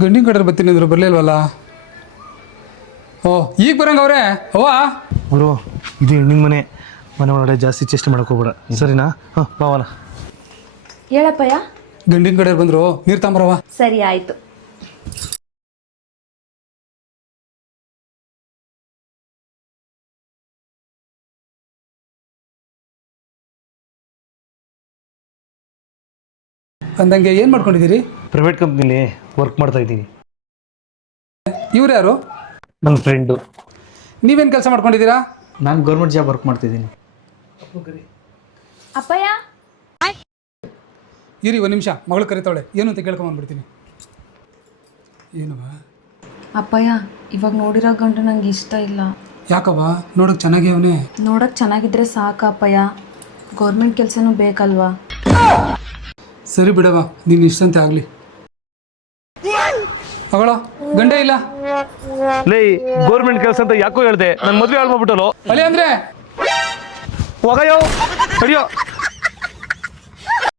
ಗಂಡಿನ ಕಡೆ ಬರ್ತೀನಿ ಅಂದ್ರು ಬರಲಿಲ್ವಲ್ಲ. ಓ ಈಗ ಬರಂಗವ್ರೆ ಅವ್ವ. ಗುರು ಇದು ಹೆಣ್ಣಿನ ಮನೆ ಒಳಗಡೆ ಜಾಸ್ತಿ ಚೇಷ್ಟೆ ಮಾಡಕ್ಕೆ ಹೋಗ್ಬೇಡ ಸರಿನಾ? ಹಾಂ ಬಾವಲ್ಲ. ಹೇಳಪ್ಪಯ್ಯ. ಗಂಡಿನ ಕಡೆ ಬಂದರು ನೀರು ತಾಂಬರವ. ಸರಿ ಆಯಿತು. ಅಂದಂಗೆ ಏನು ಮಾಡ್ಕೊಂಡಿದ್ದೀರಿ? ಪ್ರೈವೇಟ್ ಕಂಪ್ನಿಲಿ ವರ್ಕ್ ಮಾಡ್ತಾ ಇದ್ದೀನಿ. ಇವ್ರು ಯಾರು? ನನ್ನ ಫ್ರೆಂಡು. ನೀವೇನು ಕೆಲಸ ಮಾಡ್ಕೊಂಡಿದ್ದೀರಾ? ನಾನು ಗೌರ್ಮೆಂಟ್ ಜಾಬ್ ವರ್ಕ್ ಮಾಡ್ತಿದ್ದೀನಿ. ಅಪ್ಪಯ್ಯ ಇರಿ ಒಂದು ನಿಮಿಷ, ಮಗಳು ಕರಿತಾವಳೆ, ಏನು ಅಂತ ಕೇಳ್ಕೊಂಬಂದ್ಬಿಡ್ತೀನಿ. ಏನವ? ಅಪ್ಪಯ್ಯ ಇವಾಗ ನೋಡಿರೋ ಗಂಡು ನಂಗೆ ಇಷ್ಟ ಇಲ್ಲ. ಯಾಕವ್ವ? ನೋಡೋಕೆ ಚೆನ್ನಾಗಿ ಅವನೇ. ನೋಡೋಕೆ ಚೆನ್ನಾಗಿದ್ರೆ ಸಾಕ ಅಪ್ಪಯ್ಯ, ಗೌರ್ಮೆಂಟ್ ಕೆಲಸನೂ ಬೇಕಲ್ವಾ? ಸರಿ ಬಿಡವ, ನಿನ್ನ ಇಷ್ಟಂತೆ ಆಗಲಿ. ಅವಳ ಗಂಡೇ ಇಲ್ಲ. ಲೇ ಗೌರ್ಮೆಂಟ್ ಕೆಲಸ ಅಂತ ಯಾಕೋ ಹೇಳ್ದೆ, ನನ್ನ ಮದುವೆ ಹಾಳು ಮಾಡ್ಬಿಟ್ಟಲು. ಅಲೆ ಅಂದರೆ ಹೋಗಯ್ಯೋ, ಸರಿಯೋ.